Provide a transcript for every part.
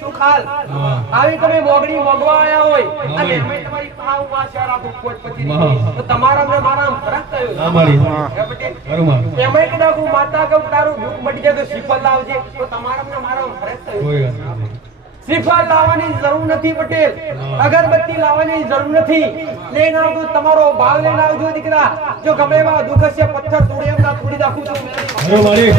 સુખાલ આવી તમે મોગડી મોગવા આયા હોય અને અમે તમારી પાવ વાસ્યા રાખો કોટ પછી તો તમારા ને મારા ફરક કયો ના મારી હે પટેલ કરુમા એમે કીધું હું માતા કહું તારું દુખ મટી જાય તો શ્રીફળ લાવજે તો તમારા ને મારા ફરક કયો કોઈ વાત નહીં શ્રીફળ લાવવાની જરૂર નથી પટેલ અગરબત્તી લાવવાની જરૂર નથી લઈને આવજો તમારો ભાવ લઈને આવજો દીકરા જો ગમે એવા દુખ હશે પથ્થર તોડી એમ ના તોડી નાખું છું અરે મારી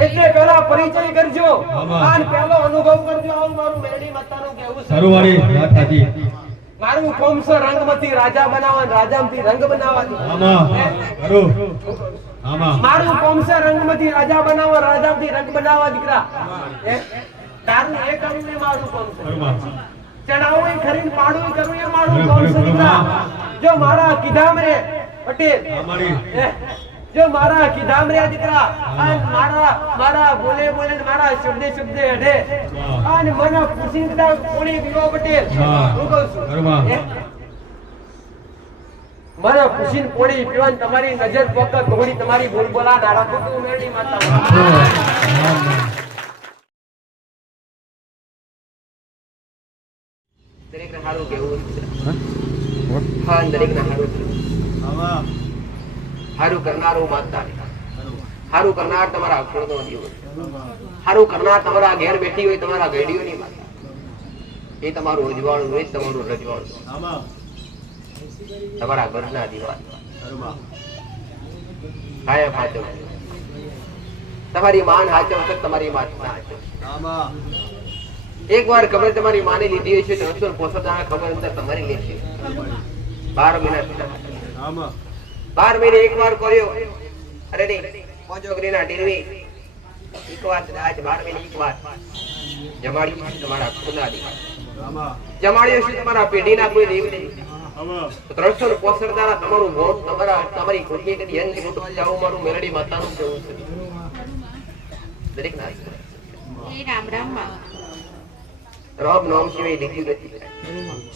એટલે પહેલા પરિચય કરજો અને પહેલો અનુભવ કરજો આવું મારું મેરડી માતાનું કહેવું છે સારું મારી વાત સાચી મારું કોમ છે રંગમતી રાજા બનાવવા રાજામથી રંગ બનાવવા આમાં કરું આમાં મારું કોમ છે રંગમતી રાજા બનાવવા રાજામથી રંગ બનાવવા દીકરા તારું એ કરું ને મારું કોમ છે કરુમા ચડાવું ખરીને પાડું કરું એ મારું કોમ છે દીકરા જો મારા કીધામ રે પટેલ મારી જો મારા કીધામ રે દીકરા અને મારા બોલે બોલે મારા શબ્દે અઢે અને મને પૂછી કીધા કોણી પીવો પટેલ હું કહું છું કરુમા મને પૂછીને પોણી પીવાની તમારી નજર પોકત ઘોડી તમારી બોલબોલા નાડા કુટુંબ મેળી માતા દરેક ને હારું કેવું હા દરેક ને હારું આમાં હારું કરનારો માતા હારું કરનાર તમારા અક્ષરનો જીવ હારું કરનાર તમારા ઘેર બેઠી હોય તમારા ગેડીઓની માતા એ તમારું ઉજવાળું હોય તમારું રજવાળું આમાં તમારા ઘરના દીવાલ કરુમા કાયમ હાચવ તમારી માન હાચવ છે તમારી માત ના હાચવ આમાં એક વાર ખબર તમારી માને લીધી હશે તો 365 ખબર અંદર તમારી લેશે 12 મહિના સુધી આમાં 12 મહિને એક વાર કર્યો અરે નહીં પોજોગરીના ડીરવી એક વાર આજ 12 મહિને એક વાર જમાડી છે તમારા ખુદના દીવા આમાં જમાડ્યો છે તમારા પેઢીના કોઈ દેવ નહીં આમાં 365 દાડા તમારું ગોળ તમારી ખોટી કદી અંગ લૂંટવા જાવ મારું મેરડી માતાનું કેવું છે દરેક ના રામ રામ રામ નામ સિવાય લીધું નથી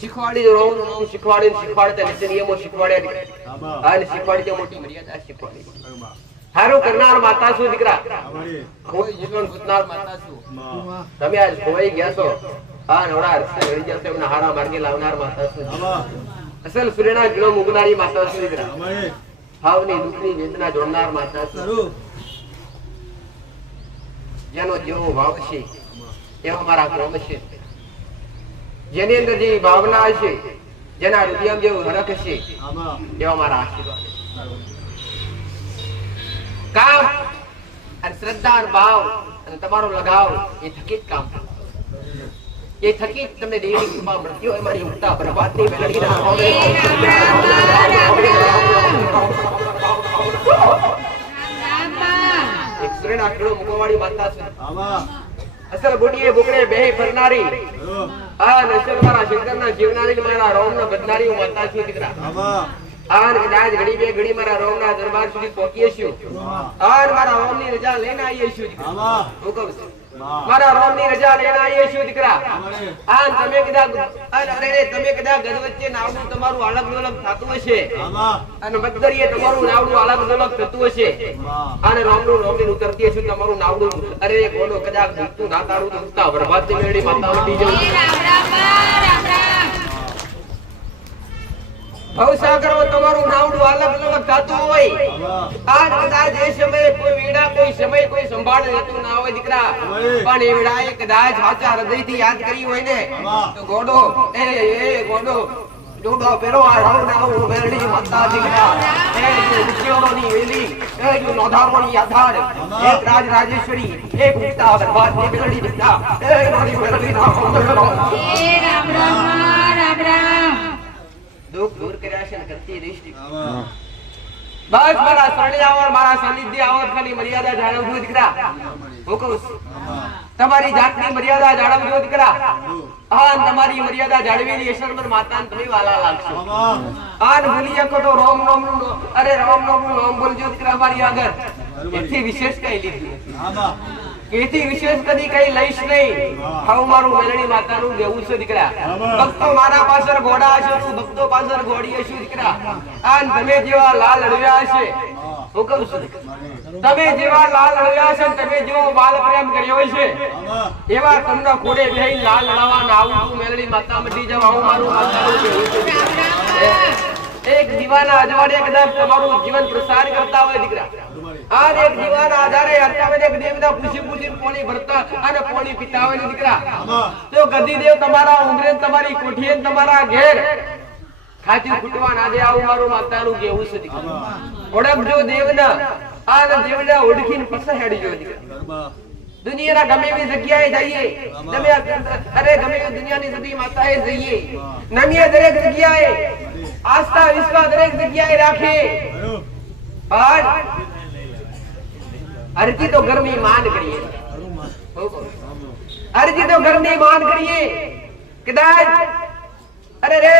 શીખવાડી રામ નામ શીખવાડતા નીચે નિયમો શીખવાડ્યા આમાં અને શીખવાડી તે મોટી મર્યાદા શીખવાડી કરુમા હારું કરનાર માતા છું દીકરા અમારી કોઈ જીવન ગુતનાર માતા છું માં તમે આજ ખોવાઈ ગયા છો આ નવરા રસ્તે વળી જશે એમના હારા માર્ગે લાવનાર માતા છું આમાં અસલ સૂર્યના કિલો મુગનારી માતા છું દીકરા અમારી ભાવની દુઃખની વેદના જોડનાર માતા છું કરું જેનો જેવો ભાવ છે એવો મારા ક્રમ છે જેની અંદર જેવી ભાવના હશે જેના હૃદયમાં જેવું હરખ હશે આમાં એવા મારા આશીર્વાદ કામ અને શ્રદ્ધા અને ભાવ અને તમારો લગાવ એ થકી જ કામ થાય. એ થકી જ તમને દેવીની કૃપા મળતી હોય મારી ઉગતા પ્રભાતની મેળવીના એક સૂર્યના કિરણો મુકવાળી માતા છે આમાં અસલ બુડીએ બુકડે બેહી ફરનારી કરું આ નસલ મારા શંકરના જીવનારી મારા રોમના બદનારી હું માતા છું દીકરા આમાં આન કદાચ ઘડી બે ઘડી મારા રોમના દરબાર સુધી પહોંચીએ છું આન મારા રોમની રજા લઈને આવીએ છું દીકરા આમાં હુકમ છે મારા રોમની રજા લઈને આવીએ છું દીકરા આન તમે કદાચ ઘર વચ્ચે નાવડું તમારું અલગ અલગ થતું હશે આમાં અને મતદરીએ તમારું નાવડું અલગ અલગ થતું હશે અને રોમની ઉતરતી હશે તમારું નાવડું અરે કોનો કદાચ દુખતું ના તારું તો ઉગતા પ્રભાતની મેળી માતા વટી જવું ભવસાગરો તમારું નાવડું અલગ અલગ થતું હોય આ કદાચ એ સમયે કોઈ વીડા કોઈ સમય કોઈ સંભાળ લેતું ના હોય દીકરા પણ એ વીડાએ કદાચ સાચા હૃદયથી યાદ કરી હોય ને તો ગોડો એ ગોડો જોડો પેરો આ રાવના મેરડી માતા દીકરા એ વિદ્યોની વેલી એ જો નોધારોની આધાર એક રાજ રાજેશ્વરી એક ઉગતા બરબાદની મેરડી દીકરા એ મારી મેરડી ના દુઃખ દૂર કર્યા છે ને કરતી દૃષ્ટિ આમાં બસ મારા શરણે આવો મારા સાનિધ્ય આવો ખાલી મર્યાદા જાળવજો દીકરા હુકમ તમારી જાતની મર્યાદા જાળવજો દીકરા આ તમારી મર્યાદા જાળવેલી ઈશ્વર માતાને તમે વાલા લાગશો આમાં આન ભૂલી શકો તો રામ નામ અરે રામ નામ બોલજો દીકરા મારી આગળ એથી વિશેષ કઈ લીધું આમાં એથી વિશેષ કદી કઈ લઈશ નહીં હવે મારું મેલડી માતાનું દેવું છે દીકરા ભક્તો મારા પાછળ ઘોડા હશે હું ભક્તો પાછળ ઘોડી હશું દીકરા આન તમે જેવા લાલ અડવ્યા હશે હુકમ છું તમે જેવા લાલ લડ્યા છે તમે જેવો બાલ પ્રેમ કર્યો છે આમાં એવા તમને ખોડે બેહી લાલ લડાવવા આવું તું મેલડી માતા મટી જાવ આવું મારું માતાનું કહેવું છે. એક દીવાના અજવાળે કદાચ તમારું જીવન પ્રસાર કરતા હોય દીકરા આ એક દીવાના આધારે અત્યારે એક દેવના પૂછી પાણી ભરતા અને પાણી પીતા હોય ને દીકરા તો ગદી દેવ તમારા ઉમરે તમારી કોઠીએ તમારા ઘેર ખાતી ફૂટવા ના દે આવું મારું માતાનું કહેવું છે દીકરા. ઓળખજો દેવના આ દેવના ઓળખીને પછી હેડી જો દીકરા. દુનિયાના ગમે એવી જગ્યાએ જઈએ તમે અરે ગમે એવી દુનિયાની સદી માતાએ જઈએ નમીએ દરેક જગ્યાએ આસ્થા વિશ્વાસ દરેક જગ્યાએ રાખે પણ અરજી તો ગરમી માન કરીએ અરજી તો ગરમી માન કરીએ કદાચ અરે રે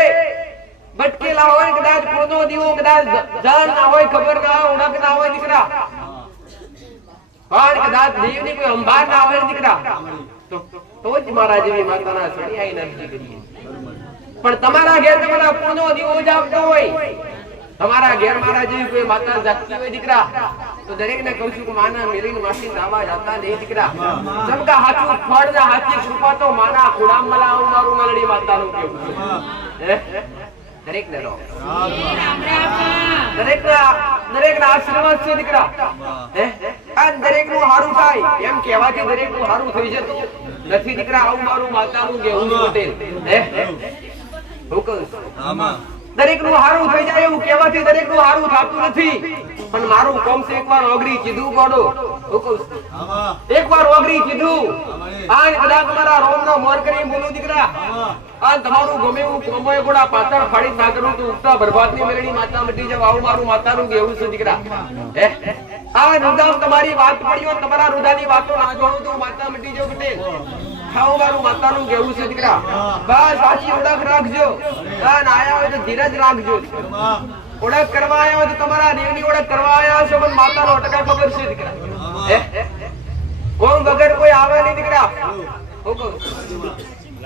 ભટકેલા હોય કદાચ પૂર્ણો દીવો કદાચ જાણ ના હોય ખબર ના હોય ઓળખ ના હોય દીકરા પણ કદાચ દેવની કોઈ અંબાર ના હોય દીકરા તો જ મારા જેવી માતાના સણી આઈને અરજી કરીએ. પણ તમારા ઘેર તમારા પૂર્ણો દીવો જાપતો હોય તમારા ઘેર મારા જેવી કોઈ માતા જાગતી હોય દીકરા તો દરેક ને કહું છું કે માના મેલીને માસી નાવા જાતા નહીં દીકરા. ચમકા હાથું ફળ ના હાથી કૃપા તો માના ખોડામ મલાવું મારું મેલડી માતાનું કેવું છે. દરેક ને રો દરેક ના આશીર્વાદ છે દીકરા. આ દરેક નું હારું થાય એમ કહેવાથી દરેક નું હારું થઈ જતું નથી દીકરા. આવું મારું માતાનું કેવું પટેલ હું કહું દરેક નું હારું થઈ જાય એવું કહેવાથી દરેક નું હારું થતું નથી. પણ મારું કોમ છે એકવાર ઓગરી કીધું પડો હું કહું એકવાર ઓગરી કીધું આ કદાચ મારા રોમ નો મોર કરી બોલું દીકરા આ તમારું ગમે એવું કોમોય ગોડા પાતળ ફાડી ના કરું તો ઉગતા બરબાદની મેલડી માતા મટી જાવ આવું મારું માતાનું કેવું છે દીકરા. આ રુદામ તમારી વાત પડ્યો તમારા રુદાની વાતો ના જોડું તો માતા મટી જાવ પટેલ આવું મારું માતાનું કેવું છે દીકરા. બસ સાચી ઓળખ રાખજો કાન આયા હોય તો ધીરજ રાખજો. ઓળખ કરવા આયા હોય તો તમારા દેવની ઓળખ કરવા આયા છો પણ માતાનો ટકા ખબર છે દીકરા. કોમ વગર કોઈ આવે નહીં દીકરા. હું કહું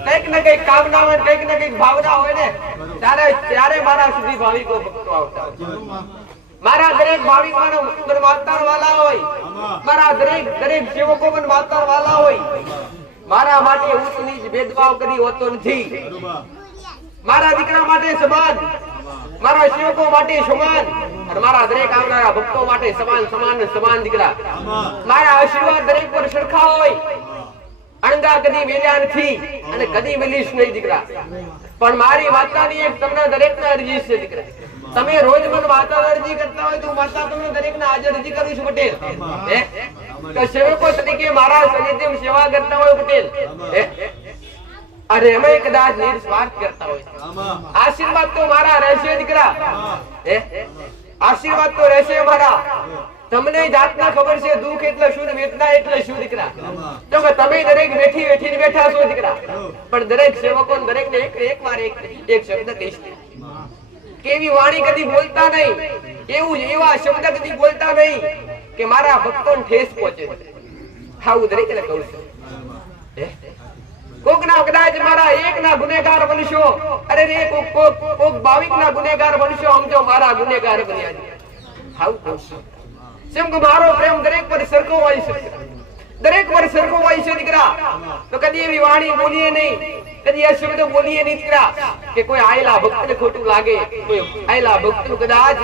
કઈક ને કઈક કામના હોય કઈક ને કઈક ભાવના હોય ને ત્યારે મારા સુધી ભાવિકો ભક્તો આવતા હોય. મારા દરેક ભાવિક મને માતાર વાલા હોય મારા દરેક સેવકો મને માતાર વાલા હોય. મારા માટે ઊંચ નીચ ભેદભાવ કરી હોતો નથી. મારા દીકરા માટે સમાન મારા સેવકો માટે સમાન અને મારા દરેક આવનારા ભક્તો માટે સમાન દીકરા. મારા આશીર્વાદ દરેક પર સરખા હોય. અણગા કદી મેલ્યા નથી અને કદી મેલીશ નહીં દીકરા. પણ મારી માતાની એક તમને દરેકને અરજી છે દીકરા. તમે રોજ મને માતા અરજી કરતા હોય તો માતા તમને દરેકને આજ અરજી કરું છું પટેલ. તો સેવકો તરીકે મારા સાનિધ્યમ સેવા કરતા હોય પટેલ અરે અમે કદાચ નિસ્વાર્થ કરતા હોય આશીર્વાદ તો મારા રહેશે દીકરા. આશીર્વાદ તો રહેશે મારા. તમને જાતના ખબર છે દુઃખ એટલે શું વેદના એટલે શું દીકરા. તો કે તમે દરેક બેઠીને બેઠા છો દીકરા. પણ દરેક સેવકો દરેકને એક શબ્દ કહીશ કેવી વાણી કદી બોલતા નહીં એવા શબ્દ કદી બોલતા નહીં કે મારા ભક્તોને ઠેસ પહોંચે. આવું દરેકને કહું છું. કોક ના કદાચ મારા એક ના ગુનેગાર બનશો અરે રે કોક ભાવિક ના ગુનેગાર બનશો સમજો મારા ગુનેગાર બન્યા. આવું કહું છું. જેમ કે મારો પ્રેમ દરેક પર સરખો હોય છે દરેક પર સરખો હોય છે દીકરા. તો કદી એવી વાણી બોલીએ નહીં કદી એ શબ્દ બોલીએ નહીં દીકરા કે કોઈ આયેલા ભક્તને ખોટું લાગે. કોઈ આયેલા ભક્ત કદાચ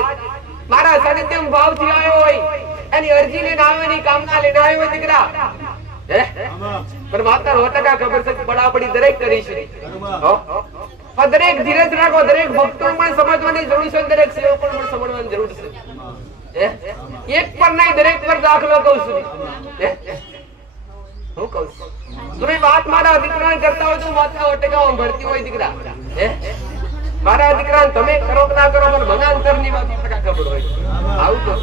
મારા સાનિધ્યમ ભાવથી આવ્યો હોય એની અરજી લઈને આવ્યો એની કામના લઈને આવ્યો હોય દીકરા. પણ માતા 100% ખબર છે બડાબડી દરેક કરી છે. પણ દરેક ધીરજ રાખો. દરેક ભક્તો પણ સમજવાની જરૂર છે દરેક સેવકો પણ સમજવાની જરૂર છે. એક પર નહીં દરેક પર દાખલો કહું છું. હું કહું છું તમે વાત મારા દીકરાને કરતા હોય તો માતા 100% ભરતી હોય દીકરા. મારા દીકરાને તમે કરો કે ના કરો મને મને અંતરની વાત 100% ખબર હોય. આવું કહું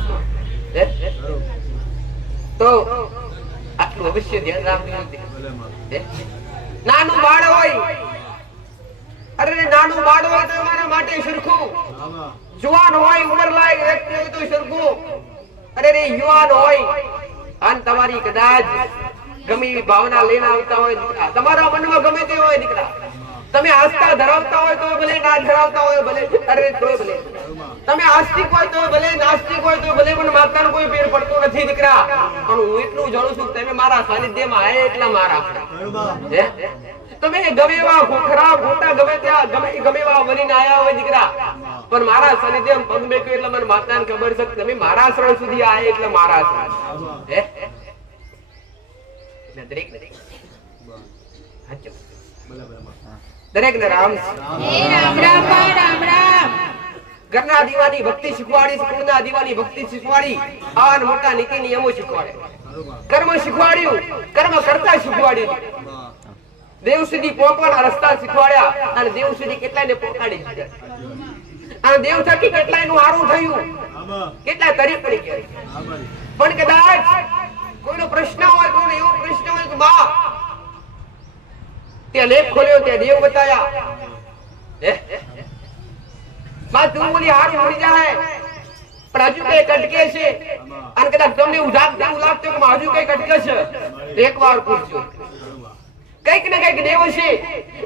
તો આટલું અવશ્ય ધ્યાન રાખવું. નાનું બાળ હોય અરે નાનું બાળ હોય તો મારા માટે સરખું. જુવાન હોય ઉંમરલાયક વ્યક્તિ હોય તો સરખું. અરે રે યુવાન હોય અને તમારી કદાચ ગમે એવી ભાવના લઈને આવતા હોય દીકરા. તમારા મનમાં ગમે તે હોય દીકરા. તમે આસ્થા ધરાવતા હોય તો ભલે ના ધરાવતા હોય ભલે અરે તો ભલે તમે આસ્તિક હોય તો ભલે નાસ્તિક હોય તો ભલે પણ માતાનો કોઈ ફેર પડતો નથી દીકરા પણ હું એટલું જાણું છું કે તમે મારા સાનિધ્યમાં આયા એટલા મારા હે તમે ગમે એવા ખરાબ ખોટા ગમે ત્યાં ગમે એવા બનીને આયા હોય દીકરા પણ મારા સાનિધ્યમાં પગ મેક્યો એટલે મને માતાને ખબર છે કે તમે મારા શરણ સુધી આયા એટલે મારા શરણ હે એટલે દરેક દરેક ને રામ હે રામ રામ રામ રામ ઘરના દીવાની ભક્તિ શીખવાડી કુળના દીવાની ભક્તિ શીખવાડી આન મોટા નીતિ નિયમો શીખવાડે કર્મ શીખવાડ્યું કર્મ કરતા શીખવાડ્યું દેવ સુધી પહોંચવાના રસ્તા શીખવાડ્યા અને દેવ સુધી કેટલાયને પહોંચાડી દીધા અને દેવ થકી કેટલાયનું હારું થયું કેટલા તરી પડી ગયા પણ કદાચ કોઈનો પ્રશ્ન હોય કોઈનો એવો પ્રશ્ન હોય કે બા તે લેખ ખોલ્યો તે દેવ બતાયા બા તું બોલી હારું મળી જાય પણ હજુ કઈ કટકે છે અને કદાચ તમને ઉજાગ દેવું લાગતું કે હજુ કઈ કટકે છે એકવાર પૂછજો કઈક ને કઈક દેવ છે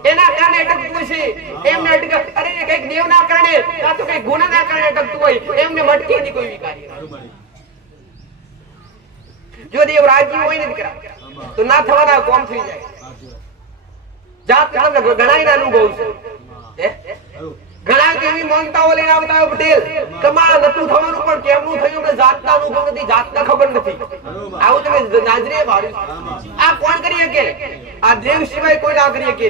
એના કારણે અટકતું છે એમને અટક અરે કઈક દેવ ના કારણે કાં તો કઈક ગુના ના કારણે અટકતું હોય એમને મટકે નહીં કોઈ બી કાર્ય જો દેવ રાજી હોય ને દીકરા તો ના થવાના કોમ થઈ જાય જાત તમને ઘણા અનુભવ છે ઘણા કેવી મોનતાઓ લઈને આવતા હોય પટેલ કમા નતું થવાનું પણ કેમનું થયું મને જાતના અનુભવ નથી જાતના ખબર નથી આવું તમે નાજરે માર્યું આ કોણ કરી શકે આ દેવ સિવાય કોઈ ના કરી શકે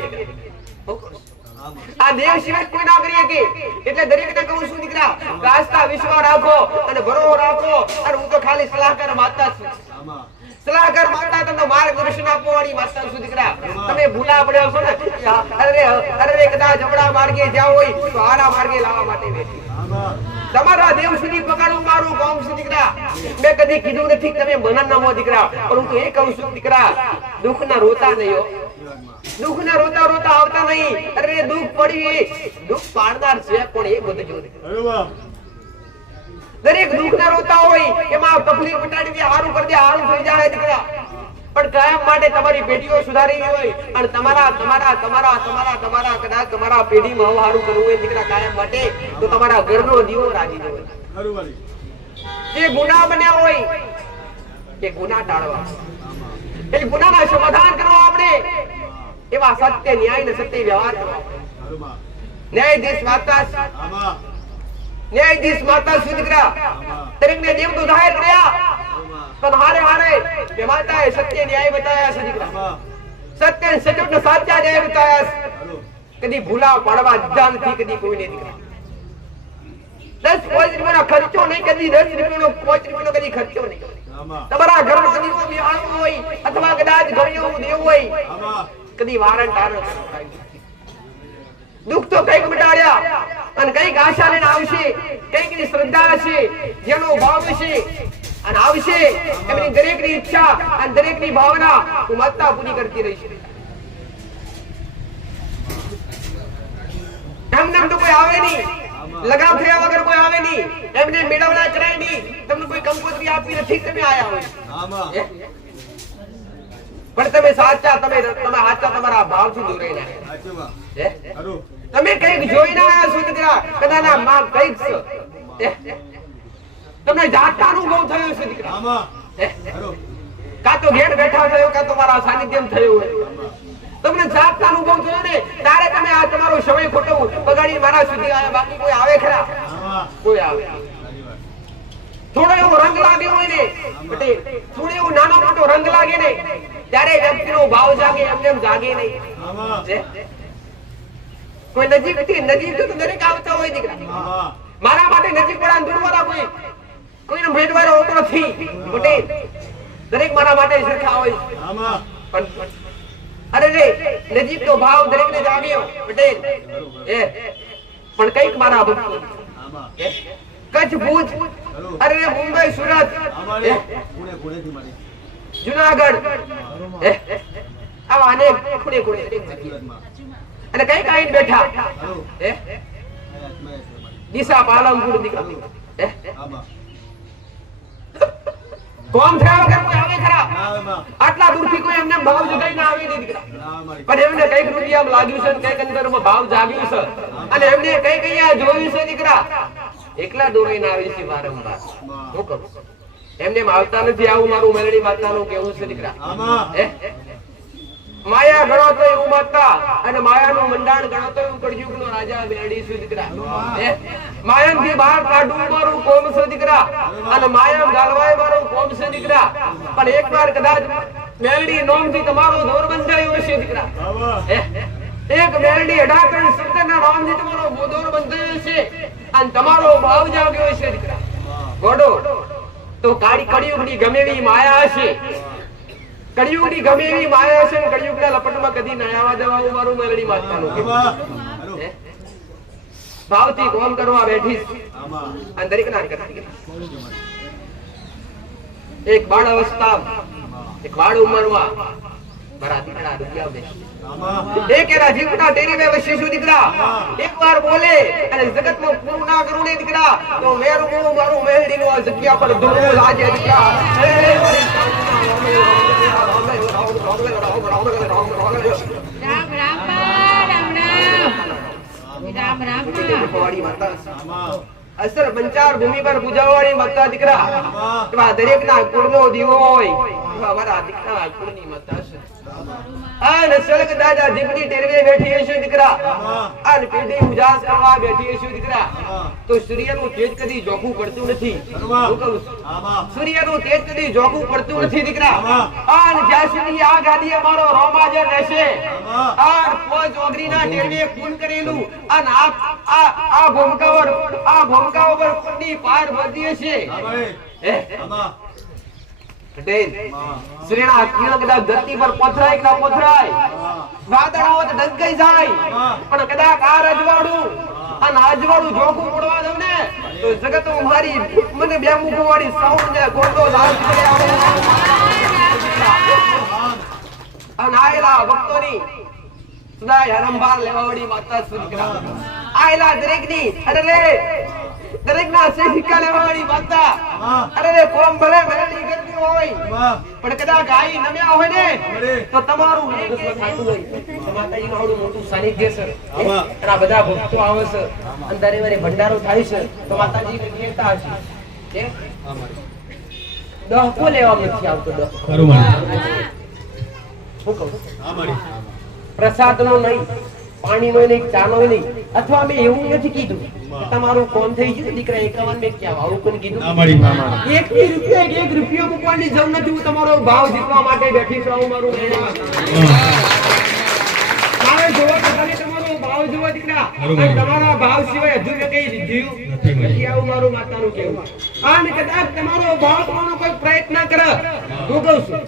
આ દેવ સિવાય કોઈ ના કરી શકે એટલે દરેક ને કહું છું દીકરા આસ્થા વિશ્વાસ રાખો અને ભરોસો રાખો અને હું તો ખાલી સલાહકાર માતા છું સલાહકાર માતા તમને માર્ગદર્શન આપવા વાળી માતા છું દીકરા તમે ભૂલા પડ્યા છો ને અરે કદાચ જમણા માર્ગે જાવ હોય તો આરા માર્ગે લાવવા માટે બેઠી તમારા દેવ સુધી પકડવું મારું કામ છે દીકરા મેં કદી કીધું નથી કે તમે મનન નમો દીકરા પણ હું તો એ કહું છું દીકરા દુઃખ ના રોતા નહીં હો દુઃખ ના રોતા રોતા આવતા નહીં અરે દુઃખ પડ્યું દુઃખ પાડનાર છે પણ એ બધું દરેક દુઃખ ના રોતા હોય એમાં તકલીફ મટાડી દે હારું કરી દે હારું થઈ જાય દીકરા પણ કાયમ માટે તમારી પેઢીઓ સુધારી હોય અને તમારા કદાચ તમારા પેઢીમાં હારું કરવું હોય દીકરા કાયમ માટે તો તમારા ઘરનો દીવો રાજી હોય જે ગુનાહ બન્યા હોય કે ગુનાહ ટાળવા એ ગુનાહના સમાધાન કરવા આપણે એવા સત્ય ન્યાય ને સત્ય વ્યવહાર કરવા ન્યાયાધીશ માતા સુદીકરા દરેકને દેવ તો જાહેર કર્યા પણ હારે એ માતાએ સત્ય ન્યાય બતાવ્યા છે દીકરા સત્ય અને સચોટ ને સાચા ન્યાય બતાવ્યા કદી ભૂલા પાડવા દીધા નથી કદી કોઈને દીકરા 10 રૂપિયાનો ખર્ચો નહીં કદી 10 રૂપિયાનો 5 રૂપિયાનો કદી ખર્ચો નહીં તમારા ઘરમાં કદી નો બિહાર હોય અથવા કદાચ ઘરે દેવ હોય કદી વારંટ આનો દુઃખ તો કઈક મટાડ્યા અને કઈક આશા લઈને આવશે કઈક ની શ્રદ્ધા છે જેનો ભાવ છે અને આવશે એમની દરેક ની ઈચ્છા અને દરેક ની ભાવના હું માતા પૂરી કરતી રહીશ એમને તો કોઈ આવે નહીં લગાવ થયા વગર કોઈ આવે નહીં એમને મેળવણા કરાય નહીં તમને કોઈ કંકોત્રી આપી નથી તમે આયા હોય પણ તમે સાચા તમે સાચા તમારા ભાવથી દૂર રહીને તમે કઈક જોઈને આયા છો દીકરા કદાના માં કઈક તમને જાતનો અનુભવ થયો છે દીકરા કા તો ઘેર બેઠા થયો કા તો મારા સાનિધ્યમ થયો તમને જાતનો અનુભવ થયો ને તારે તમે આ તમારો સમય ખોટો બગાડી મારા સુધી આયા બાકી કોઈ આવે ખરા કોઈ આવે થોડો એવો રંગ લાગે હોય ને પટેલ થોડો એવો નાનો મોટો રંગ લાગે ને ત્યારે વ્યક્તિનો ભાવ જાગે એમને જાગે નહીં કોઈ નજીક તો દરેક આવતા હોય દીકરા મારા માટે નજીક પડા દૂર વાળા કોઈનો ભેટવાળો હોતો નથી પટેલ દરેક મારા માટે સરખા હોય અરે રે નજીક તો ભાવ દરેક ને જાગ્યો પટેલ પણ કઈક મારા ભક્તો કચ્છ ભુજ અરે મુંબઈ સુરત જુનાગઢ આવા અનેક ખૂણે અને કઈ કઈ બેઠા દિશા પાલનપુર દીકરા કોમ થયા વગર કોઈ આવે ખરા આટલા દૂરથી કોઈ એમને ભાવ જગાઈને આવે નહીં દીકરા પણ એમને કઈક રૂપિયામાં લાગ્યું છે કઈક અંદરમાં ભાવ જાગ્યું છે અને એમને કઈ જોયું છે દીકરા એકલા દોરીને આવે છે વારંવાર. હું કહું એમને એમ આવતા નથી. આવું મારું મેલડી માતાનું કેવું છે દીકરા. આમાં હે? માયા ગણો તો એવું માતા અને માયાનું મંડાણ ગણો તો એવું કળયુગનો રાજા મેલડી છે દીકરા. હે? માયામાંથી બહાર કાઢવું મારું કોમ છે દીકરા અને માયા ગાલવાય મારું કોમ છે દીકરા. પણ એકવાર કદાચ મેલડી નોમથી તમારો દોર બંધાયો હશે દીકરા. હે? એક મેલડી અડાકરણ શબ્દના નામથી તમારો દોર બંધાયો છે અને તમારો ભાવ જાગ્યો છે દીકરા. ગોડો તો કાળી કળિયુગની ગમે એવી માયા હશે, કળિયુગની ગમે એવી માયા હશે ને કળિયુગના લપટમાં કદી ના આવવા દેવાનું મારું મેલડી માતાનું કહેવું. હે? ભાવથી કોમ કરવા બેઠી છે. અને દરેકના કરતી એક બાળ અવસ્થા એક વાળ ઉંમરમાં મારા દીકરા રૂપિયા બેસી એક એના જીવના તેરી મે વશી છું દીકરા. એકવાર બોલે અને જગતમાં પૂરું ના કરું ને દીકરા તો મેરું મારું મેલડીનું આ જગ્યા પર ધૂળ લાગે દીકરા. હે મારી રામ રામ રામ રામ વાળી માતા અસર બંચાર ભૂમિ પર પૂજાવાળી માતા દીકરા. એવા દરેકના કુળનો દીવો હોય એવા મારા દીકરા કુળની માતા છે. આન સલગ દાદા દીપની ટેરવે બેઠી હશે દીકરા. આન પેઢી ઉજાસ કરવા બેઠી હશે દીકરા. તો સૂર્યનું તેજ કદી જોખું પડતું નથી. હું કહું છું સૂર્યનું તેજ કદી જોખું પડતું નથી દીકરા. આન જ્યાં સુધી આ ગાદીએ મારો રોમાજર રહેશે આન પોજ ઓગરીના ટેરવે ખૂન કરેલું અને આ ભૂમકાઓ પર કુંડી પાર વધી હશે. હે? શ્રીના કિરણ કદાચ ધરતી પર પથરાય કે ના પથરાય, વાદળાઓ તો ઢંકાઈ જાય પણ કદાચ આ રજવાડું અને અજવાડું જોખું પડવા દઉં ને તો જગત મારી મને બે મુખો વાળી સાઉન્ડ ને ગોળો લાલ કરે આવે. અને આયેલા ભક્તોની સદાય હરંભાર લેવા વાળી માતા સુદીકરા. આયેલા દરેકની દરેકના સિક્કા લેવા વાળી માતા. અરે કોમ ભલે મેલડી કરતી હોય પણ કદાચ આઈ નમ્યા હોય ને તો તમારું થતું હોય. માતાજીનું આવડું મોટું સાનિધ્ય છે અને આ બધા ભક્તો આવે છે અને દરે વારે ભંડારો થાય છે તો માતાજી કહેતા હશે કે દહકો લેવા નથી આવતો. હું કહું પ્રસાદનો નહીં, પાણીનો નહીં, ચાનો નહીં અથવા મેં એવું નથી કીધું તમારું કોમ થઈ ગયું દીકરા 51 મેં ક્યાં આવું કોણ કીધું? એક રૂપિયો મૂકવાની જરૂર નથી. હું તમારો ભાવ જીતવા માટે બેઠી છું. મારું મારે જોવા તો ખાલી તમારો ભાવ જોવા દીકરા. તમારા ભાવ સિવાય હજુ મેં કઈ જીવ્યું નથી. આવું મારું માતાનું કહેવું. અને કદાચ તમારો ભાવ થવાનો કોઈ પ્રયત્ન કરે હું કહું છું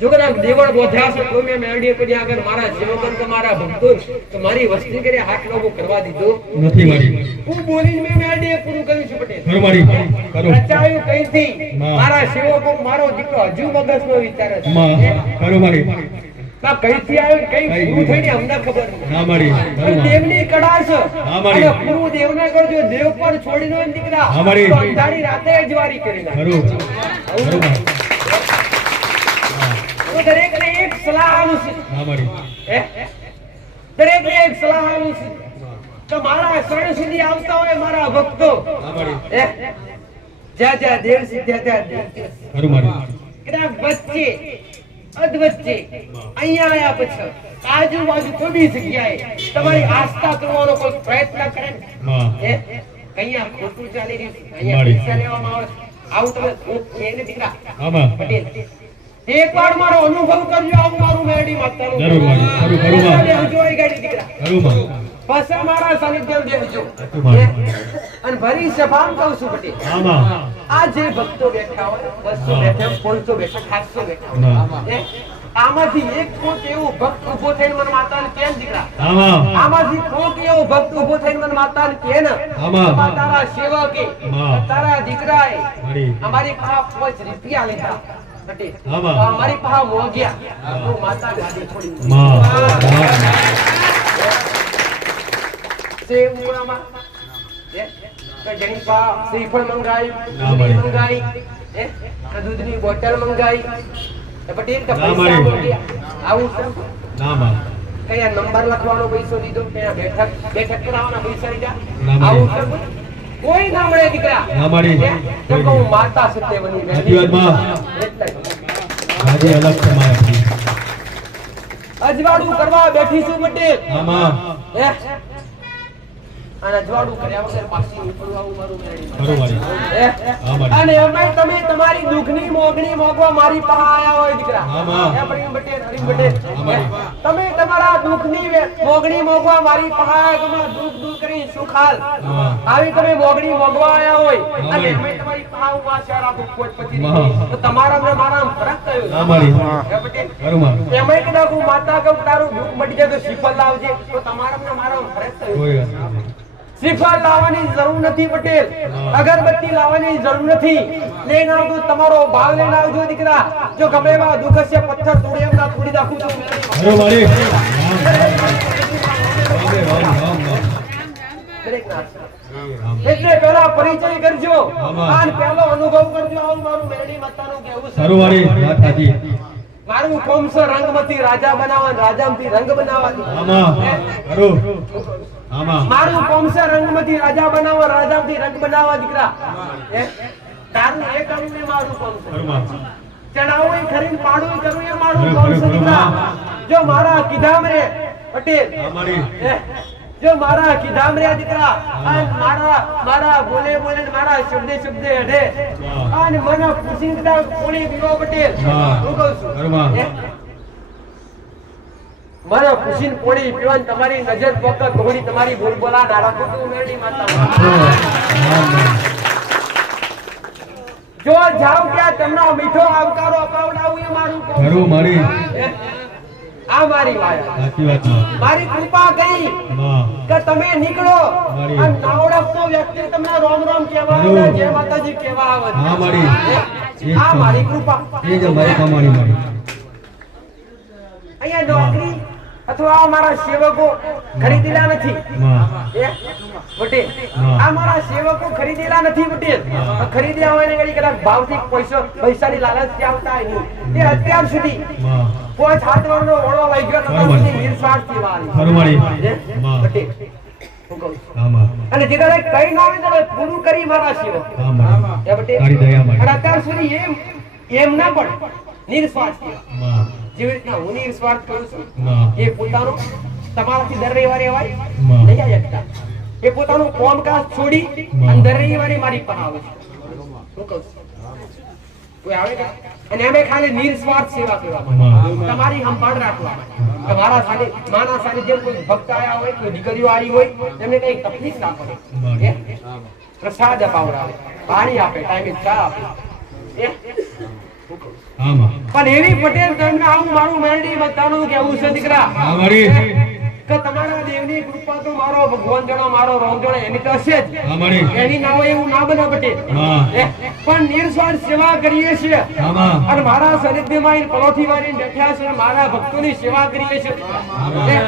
જો કદાચ દેવળ બોધ્યા છે કોઈ મેં મેળડી પડી આગળ મારા સેવકન કે મારા ભક્તો તો મારી વસ્તી કરી હાથ લાગુ કરવા દીધો નથી. મારી હું બોલીને મેં મેળડી પૂરું કર્યું છે પટેલ. રચાયું કઈથી મારા સેવકો મારો દીકરો હજુ મગજનો વિચાર છે. કઈથી આવ્યું કઈ પૂરું થઈને અમને ખબર નથી. દેવની કળા છે અને પૂરું દેવને કરજો. દેવ પર છોડીને દીકરા અંધારી રાતે અજવારી કરી નાખે. દરેકને એક સલાહ આલું છું. દરેકને એક સલાહ આલું છું કે મારા શરણ સુધી આવતા હોય મારા ભક્તો જ્યાં જ્યાં દેવ છે ત્યાં ત્યાં વચ્ચે અધવચ્ચે અહીંયા આયા પછી આજુબાજુ કોઈ બી જગ્યાએ તમારી આસ્થા કરવાનો કોઈ પ્રયત્ન કરે ને કઅહીંયા ખોટું ચાલી રહ્યું અહીંયા પૈસા લેવામાં આવે આવું તમે એને દીકરા પટેલ એકવાર મારો અનુભવ કરજો. આવું મારું મેરડી માતાનું દેવજો એ ગાડી દીકરા પાછા મારા સાનિધ્ય દેવજો અને ભરી સભામ કહું છું પટેલ. આ જે ભક્તો બેઠા હોય 200 બેઠા 500 બેઠા 700 બેઠા આમાંથી એક કોક એવું ભક્ત ઉભો થઈને મને માતાને કેમ દીકરા આમાંથી કોક એવું ભક્ત ઉભો થઈને મને માતાને કે ને તારા સેવકે તારા દીકરાએ અમારી પાસે 5 રૂપિયા લીધા મારી પાસે મોગ્યા તો માતા ગાડી છોડી સેવ મૂળામાં જણીપા શ્રીફળ મંગાઈ દૂધની બોટલ મંગાઈ પટેલ કે પૈસા મોગ્યા આવું કયા નંબર લખવાનો પૈસો દીધો કયા બેઠક કરાવવાના પૈસા લીધા આવું કોઈ ના મળે દીકરા ના મળી. જેમ કે હું માતા સત્યવની સાચી વાત માં. એટલે આજે અલગ છે મારા. અજવાળું કરવા બેઠી છું પટેલ આમાં હે અને અજવાળું કર્યા વગર પાછી ઉપડવાનું મારું મેળી બરોબર. હે હા મળી. અને અમે તમે તમારી દુખની મોગણી મોગવા મારી પાસે આયા હોય દીકરા આમાં. હે પ્રેમ પટેલ હરીમ પટેલ આમાં. તમે તમારા દુખની મોગણી મોગવા મારી પાસે આયા તમારું દુખ દૂર કરી સુખ હાલ હા. આવી તમે મોગણી મોગવા આયા હોય આમાં. અને અમે તમારી પાસે ઉભા છે રાખો કોઈ પછી આમાં. તો તમારા અને મારા ફરક કયો ના મળી. હે પટેલ બરોબર. એમાંય કદાચ હું માતા કહું તારું દુઃખ મટી જાય તો શ્રીફળ લાવજે તો તમારા અને મારા ફરક કયો કોઈ વાત નહીં. શ્રીફળ લાવવાની જરૂર નથી પટેલ હા. અગરબત્તી લાવવાની જરૂર નથી લઈને આવજો તમારો ભાવ લઈને આવજો દીકરા જો ગમે એવા દુઃખ હશે પથ્થર તોડી એમ ના તોડી નાખું છું બરોબર. રામ રામ. દરેક ના. રામ. એટલે પહેલા પરિચય કરજો આમાં. અને પહેલો અનુભવ કરજો આવું મારું મેરડી માતાનું કહેવું છે સારું વાળી વાત સાચી. મારું કોમ છે રંગમતી રાજા બનાવવા રાજામથી રંગ બનાવવા આમાં કરું. આમાં મારું કોમ છે રંગમતી રાજા બનાવવા રાજામથી રંગ બનાવવા દીકરા હે? તારું એ કરવું એ મારું કોમ છે બરોબર. ચડાવું ખરીને પાડું કરવું એ મારું બરોબર, કોમ છે બરોબર. દીકરા જો મારા કીધામ રે પટેલ હા મળી. હે? જો મારા કીધામ રે દીકરા અને મારા બોલે બોલે ને મારા શબ્દે શબ્દે હડે હા. અને મને ખુશી કદા કોળી પીવો પટેલ હા. હું કહું છું બરોબર. હે? મને ખુશી પોળી પીવાની તમારી નજર પકડ થોડી તમારી બોલબોલા નારા કુટુંબ મેળી માતા જો જાવ ત્યાં તમને મીઠો આવકારો અપાવડાવું એ મારું કામ છે. ખરું મળી. આ મારી માયા સાચી વાત માં. મારી કૃપા કરી માં. કે તમે નીકળો મારી. અને નાવડતો વ્યક્તિ તમને રોમ રોમ કહેવા ખરું. આવે જય માતાજી કહેવા આવે હા મળી. આ મારી કૃપા એ જ અમારી કમાણી મળી. અહીંયા નોકરી અથવા મારા સેવકો ખરીદેલા નથી માં. એ પટેલ હા. આ મારા સેવકો ખરીદેલા નથી પટેલ હા. ખરીદ્યા હોય ને ઘડી કદાચ ભાવથી પૈસાની લાલચથી આવતા હોય નહીં. તે અત્યાર સુધી માં. કોઈ છાતવાનો ઓળો લઈ ગયો તો બરાબર. સુધી નિર્સ્વાર્થથી વાળી. ખરું મળી. હે? માં. પટેલ હું કહું છું. આમાં અને જે દાડે કઈ ન હોય ત્યારે પૂરું કરી મારા સેવક હા મળી. હે પટેલ? તારી દયા મળી. અને અત્યાર સુધી એમ ના પડે નિર્સ્વાર્થથી માં. જેવી રીતના હું નિર્સ્વાર્થ કરું છું માં. એ પોતાનો તમારાથી દર રવિવારે અવાય માં. નહીં આવી શકતા. એ પોતાનું કામકાજ છોડી માં. અને દર રવિવારે મારી પાસે આવે છે. શું કહું છું? કોઈ આવે કે? અને અમે ખાલી નિર્સ્વાર્થ સેવા કરવા માટે. માં. તમારી સંભાળ રાખવા માટે. તમારા સાથે માના સાથે જેમ કોઈ ભક્ત આવ્યા હોય કોઈ દીકરીઓ આવી હોય એમને કઈ તકલીફ ના પડે માં. હે? પ્રસાદ અપાવડાવે પાણી આપે ટાઈમે ચા આપે હે? આમાં પણ એવી પટેલ તમને આવું મારું મેરડી બધાનું કેવું છે દીકરા હા મળી. કે તમારા દેવની કૃપા તો મારો ભગવાન જણો મારો રોમ જણો એની તો હશે જ હા મળી. એની ના હોય એવું ના બને પટેલ હા. હે? પણ નિર્સ્વાર્થ સેવા કરીએ છીએ આમાં અને મારા સાનિધ્યમાં પલોથી વાળીને બેઠ્યા છે અને મારા ભક્તોની સેવા કરીએ છીએ હે?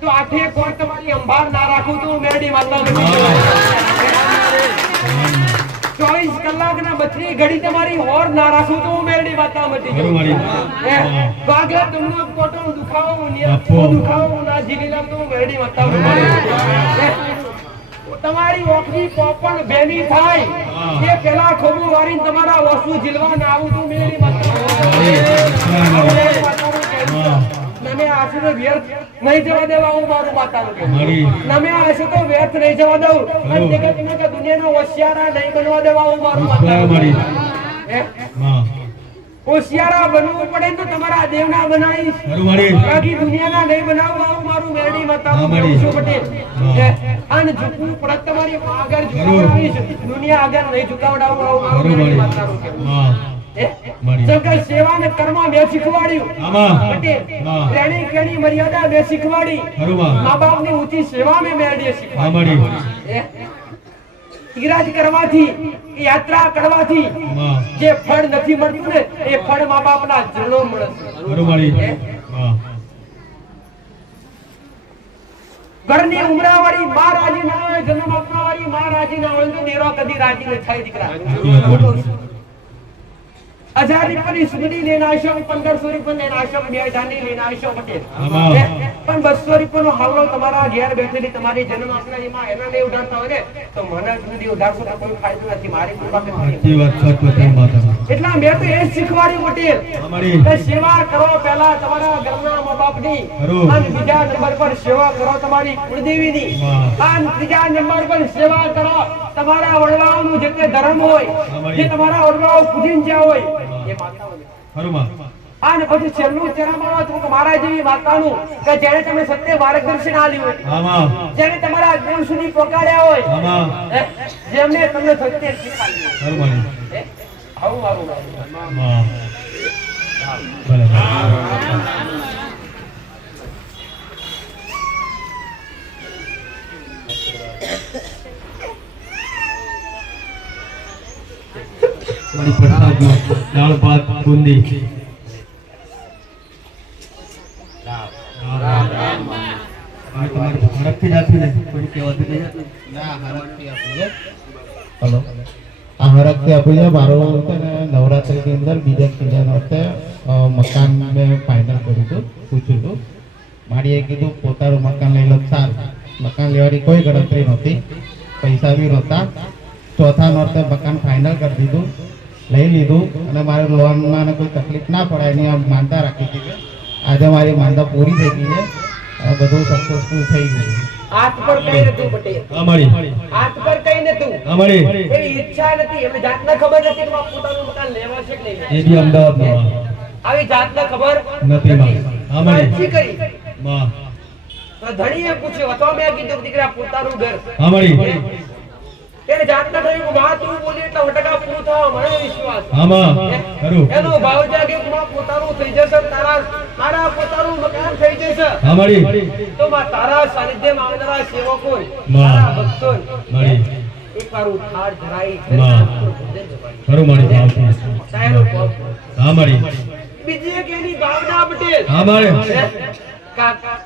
તો આઠે કોણ તમારી અંબાર ના રાખું તો હું મેરડી માતા બની જવાય. 24 કલાકના બત્રી ઘડી તમારી હોર ના રાખું તો હું મેરડી માતા મટી ખરું જાઉં. મળી. હે? હા. તો આગળ તમને પોટો દુખાવો બાપો. દુખાવો ના જીવી લાવ તો હું મેરડી માતા મટી જાઉં. હે? તમારી ઓખની પોપણ બેની થાય હા. એ પેલા ખોબું વારીને તમારા વસ્તુ જીલવા ના આવું તો મેરડી માતા મળી. મેરડી માતાનું કહેવું છે. હા. નમે આશુ તો વ્યર્થ નહીં જવા દેવા હું મારું માતાનું કહેવું. મળી. નમે આશુ તો વ્યર્થ નહીં જવા દઉં અને જગતને કે દુનિયાનો હોશિયારા નહીં બનવા દેવા હું મારું માતાનું મળી. કહેવું. હે? માં. હોશિયારા બનવું પડે તો તમારા દેવના બનાવીશ ખરું મળી. બાકી દુનિયાના નહીં બનાવવા હું મારું મેરડી માતાનું હા, મળી. કહેવું છું પટેલ. હા. હે? અને ઝૂકવું પડે તમારી આગળ ખરું. ઝુકાવડાવીશ દુનિયા આગળ નહીં ઝુકાવડાવું આવું મારું ખરું મેરડી મળી. માતાનું કહેવું. માં. હે? મળી. શંકર સેવા ને કર્મ મેં શીખવાડ્યું આમાં. પટેલ હા. રેણી કેણી મર્યાદા મેં શીખવાડી ખરું માં. મા બાપની ઊંચી સેવા મેં મેળવી હા શીખવાડી મળી. હે? ઈરાજ કરવાથી યાત્રા કરવાથી માં. જે ફળ નથી મળતું ને એ ફળ મા બાપના જળો મળે છે. ખરું મળી. માં. ઘરની ઉમરાવાળી માં રાજી ના હોય જન્મ આપનાવાળી માં રાજી ના હોય તો દેરો કદી રાજી ન થાય દીકરા. સાચી વાત બોલી. 1000 રૂપિયાની સુગડી લઈને આવશો, 1500 રૂપિયા લઈને આવશો, 2000 ની લઈને આવશો પટેલ. આમાં. પણ 200 રૂપિયાનો હાવલો તમારા ઘેર બેઠેલી તમારી જન્મ આપનારીમાં એના નહીં ઉડાડતા હોય ને તો મને સુધી ઉડાડશો તો કોઈ ફાયદો નથી. મારી કૃપા કરવાની. સાચી વાત છે પટેલ માતા. એટલા મેં તો એ જ શીખવાડ્યું પટેલ અમારી. કે સેવા કરો પહેલા તમારા ઘરના મા બાપની, ખરું. અને બીજા નંબર પર સેવા કરો તમારી કુળદેવીની, વાહ. અને ત્રીજા નંબર પર સેવા કરો તમારા વડવાઓનું જે તે ધર્મ હોય, અમારી. જે તમારા વડવાઓ પૂજીને જ્યાં હોય એ માતાઓને. ખરું માં. અને પછી છેલ્લું ચરણમાં તો કે મારા જેવી માતાનું કે જેને તમે સત્ય માર્ગદર્શન આપ્યું હોય, આમાં. જેને તમારા દિલ સુધી પહોંચાડ્યા હોય, આમાં. જેમને તમને સત્ય શીખવાડ્યું ખરું મારી. હોય. આવું મારું નામ. વાહ. ભલે ભલે. મારી પ્રસાદ દાળ ભાત બુંદી. અને તમારી હરખથી જ આપી ને કોઈ કહેવાતું નહીં. હલો આ હરખથી આપી છે. મારો છે ને નવરાત્રિની અંદર બીજા ત્રીજા વખતે મકાન મેં ફાઇનલ કર્યું હતું, પૂછ્યું હતું. મારીએ કીધું પોતાનું મકાન લઈ લો સારું. મકાન લેવાની કોઈ ગણતરી નહોતી, પૈસા બી નહોતા. ચોથા નોરતે મકાન ફાઇનલ કરી દીધું, લઈ લીધું. અને મારે લોનમાં કોઈ તકલીફ ના પડે એની આમ માનતા રાખી હતી. આજે મારી માનતા પૂરી થઈ ગઈ છે, અને બધું સક્સેસફુલ થઈ ગયું. હાથ પર કઈ નતું પટેલ, અમારી. હાથ પર કઈ નતું, અમારી. એવી ઈચ્છા નથી, એમને જાતને ખબર નથી કે મારે પોતાનું મકાન લેવા છે કે નહીં લેવા. એ બી અમદાવાદમાં. આવી જાતને ખબર નથી માં. અમારી. નથી કરી. માં. તો ધણીએ પૂછ્યું તો મેં કીધું દીકરા પોતાનું ઘર. અમારી. એને જાતને થયું વાત હું બોલી એટલે 100% પૂરું થવા મને વિશ્વાસ. આમાં. ખરું. એનો ભાવ જાગે કે મારું પોતાનું થઈ જશે, તારા પોતાનું મકાન થઈ જશે. અમારી. તો માં તારા સાનિધ્યમાં આવનારા સેવકો માં. તારા ભક્તો મારી. એકવાર ઉઠાડ ધરાઈ માં. ખરું મારી ભાવ. સાહેબનો ભાવ. અમારી. બીજી એક એની ભાવના પટેલ. અમારી. કાકા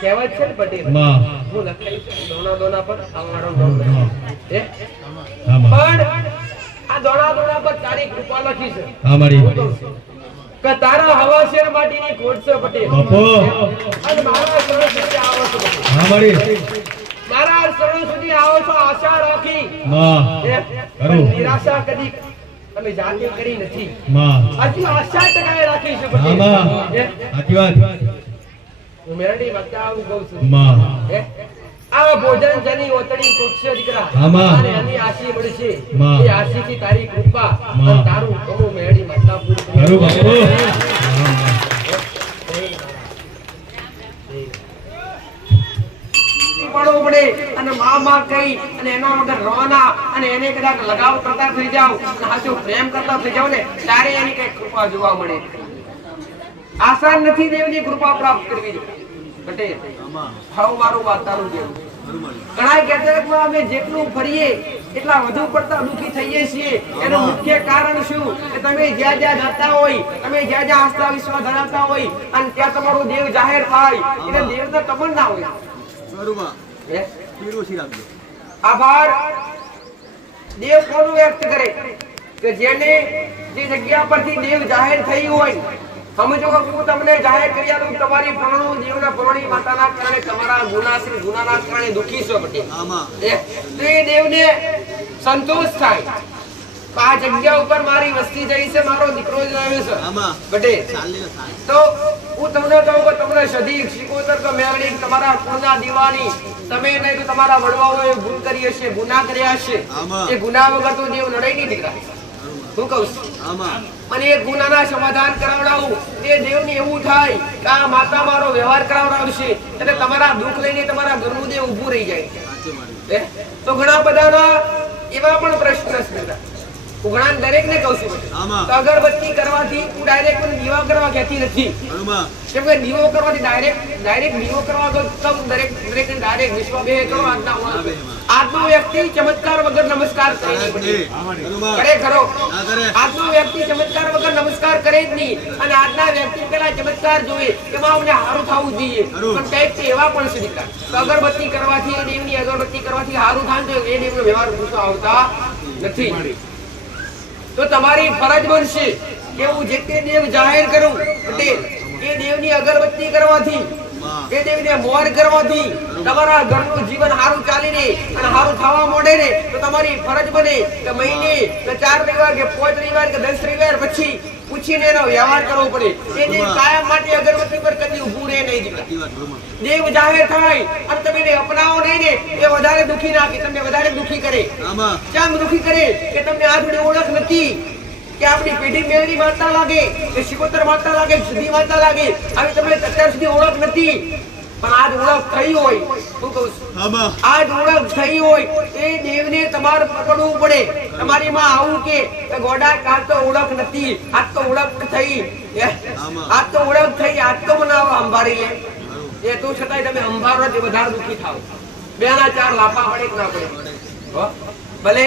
કહેવત છે ને પટેલ, માં. હું લખાઈ છે દોના દોના પર આવવાળો દોના. હે? આમાં. પણ આ દોના દોના પર તારી કૃપા લખી છે અમારી. કે તારા હવાશેર માટીની ખોટ છે પટેલ. બાપો. અને મારા શરણ સુધી આવો છો પટેલ. અમારી. મારા શરણ સુધી આવો છો આશા રાખી. માં. હે? ખરું. પણ નિરાશા કદી તમે જાતે કરી નથી. માં. હજી આશા ટકાએ રાખી છે પટેલ. આમાં. હે? સાચી વાત. હું મેરડી બતાવું કહું છું. માં. હે? આ ભોજન જની ઓતડી કોક્ષ દીકરા. આમાં. અને એની આશી મળશે. માં. એ આશીથી તારી કૃપા માં. અને તારું કમું મેરડી માતા પૂરું ખરું બાપુ. પડવું પડે અને માં કહી અને એના વગર રોના અને એને કદાચ લગાવ કરતા થઈ જાવ અને હાચો પ્રેમ કરતા થઈ જાવ ને ત્યારે એની કઈ કૃપા જોવા મળે. આસાન નથી દેવની કૃપા પ્રાપ્ત કરવી. પટેલ હાવ મારું વાતાનું કેવું. ઘણા કહેતા કે અમે જેટલું ફરીએ એટલા વધુ પડતા દુખી થઈએ છીએ. એનું મુખ્ય કારણ શું કે તમે જ્યાં જ્યાં જતા હોય, તમે જ્યાં જ્યાં આસ્થા વિશ્વાસ ધરાવતા હોય અને ત્યાં તમારું દેવ જાહેર થાય એટલે દેવને તમન્ના હોય. હે? આભાર દેવ કોનું વ્યક્ત કરે કે જેને જે જગ્યા પરથી દેવ જાહેર થયું હોય. સમજો કે હું તમને જાહેર કરી આલું તમારી પરણું દેવના પરણી માતાના કારણે તમારા ગુનાશ્રી ગુનાના કારણે દુખી છો પટેલ. તો એ દેવને સંતોષ થાય આ જગ્યા ઉપર મારી વસ્તી જઈ છે, મારો દીકરો જ આવ્યો છે પટેલ. તો હું તમને કહું કે તમને સદી શીખોતર કે મેળવી તમારા કુળના દીવાની તમે નહીં તો તમારા વડવાઓએ ભૂલ કરી હશે, ગુનાહ કર્યા હશે. એ ગુનાહ વગર તો દેવ લડાઈ નહીં દીકરા. હું કહું છું અને એ ગુનાના સમાધાન કરાવડાવું તે દેવને એવું થાય કે આ માતા મારો વ્યવહાર કરાવડાવશે એટલે તમારા દુઃખ લઈને તમારા ઘરનું દેવ ઊભું રહી જાય. તો ઘણા બધાના એવા પણ પ્રશ્ન છે. ઉઘરાણ દરેકને કહું છું તો અગરબત્તી કરવાથી તું ડાયરેક્ટ મને દીવા કરવા કહેતી નથી. કેમ કે દીવો કરવાથી ડાયરેક્ટ દીવો કરવા તો દરેક ડાયરેક્ટ વિશ્વ બે કરો. આજનો વ્યક્તિ ચમત્કાર વગર નમસ્કાર કરે નહીં. કરે ખરો? આજનો વ્યક્તિ ચમત્કાર વગર નમસ્કાર કરે જ નહીં. અને આજના વ્યક્તિ પેલા ચમત્કાર જોઈએ એમાં અમને હારું થવું જોઈએ. પણ કઈક એવા પણ છે દીકરા અગરબત્તી કરવાથી દેવની અગરબત્તી કરવાથી હારું થાય તો એ દેવનો વ્યવહાર પૂછવા આવતા નથી. તો તમારી ફરજ બનશે કેવું જે તે દેવ જાહેર કરું પટેલ એ દેવની અગરબત્તી કરવાથી એ દેવને મોર કરવાથી તમારા ઘરનું જીવન સારું ચાલી રહે અને સારું થવા માંડે ને તો તમારી ફરજ બને કે મહિને કે 4 રવિવાર કે 5 રવિવાર કે 10 રવિવાર પછી પૂછીને એનો વ્યવહાર કરવો પડે એ દેવ કાયમ માટે અગરબત્તી પર કદી ઊભું રહે નહીં દીકરા દેવ જાહેર થાય અને તમે એને અપનાવો નહીં ને એ વધારે દુખી નાખે તમને વધારે દુખી કરે કેમ દુખી કરે કે તમને આજની ઓળખ નથી કે આપણી પેઢી મેળવી માતા લાગે કે શિકોતર માતા લાગે સુધી માતા લાગે આવી તમને અત્યાર સુધી ઓળખ નથી પણ આજ ઓળખ થઈ હોય શું કહું છું આજ ઓળખ થઈ હોય એ દેવને તમારે પકડવું પડે તમારી માં આવું કે ગોડા કાલ તો ઓળખ નથી આજ તો ઓળખ થઈ આજ તો ઓળખ થઈ આજ તો બનાવો અંબારી લે એ તો છતાંય તમે અંબારો વધારે દુખી થાવ 2 ના 4 લાફા પડે કે ના પડે ભલે